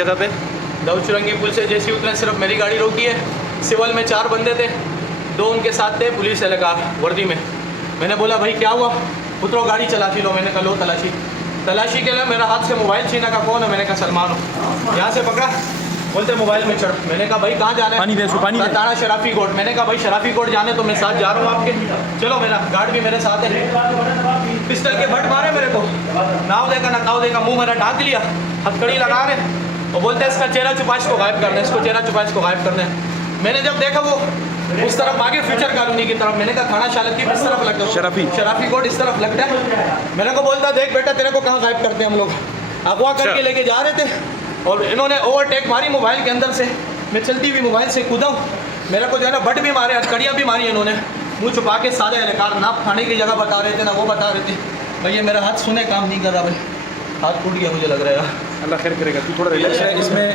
जगह पे? दौचुरंगी पुल से जैसे उतरे सिर्फ मेरी गाड़ी रोकी है। सिविल में 4 बंदे थे, 2 उनके साथ थे पुलिस एहलकार वर्दी में। मैंने बोला भाई क्या हुआ? उतरो गाड़ी चलाती लो। मैंने कहा लो तलाशी। तलाशी के लिए मेरा हाथ से मोबाइल छीना का कौन है? मैंने कहा सलमान हूँ। यहाँ से पकड़ा, बोलते मोबाइल में चढ़। मैंने कहा भाई कहाँ जाना है? पानी दे, पानी दे। ताना शराफी कोर्ट। मैंने कहा भाई शराफी कोर्ट जाने तो मैं साथ जा रहा हूँ आपके। चलो, मेरा गार्ड भी मेरे साथ है। पिस्टल के बट मारे मेरे को, नाव देगा ना ताव देगा, मुंह मेरा ढांक लिया, हथकड़ी लगा रहे और बोलते हैं इसका चेहरा छुपा, इसको गायब करना है, इसको चेहरा छुपा, इसको गायब करना है। मैंने जब देखा वो उस तरफ आगे फ्यूचर कॉलोनी की तरफ, मैंने कहा थाना शालकी इस तरफ लगता है, शराफी कोर्ट इस तरफ लगता है। मेरे को बोलता देख बेटा तेरे को कहाँ गायब करते हैं हम लोग। अगवा करके लेके जा रहे थे और इन्होंने ओवरटेक मारी मोबाइल के अंदर से। मैं चलती हुई मोबाइल से कूदा हूँ। मेरे को जो है ना बट भी मारे, हथकड़ियाँ भी मारी इन्होंने। मुँह छुपा के सादा एहलकार ना थाने की जगह बता रहे थे ना वो बता रहे थे। भैया मेरा हाथ सुने काम नहीं कर रहा भाई, हाथ टूट गया मुझे लग रहा है यार। अल्लाह खैर करेगा। तू थोड़ा रिलैक्स है इसमें।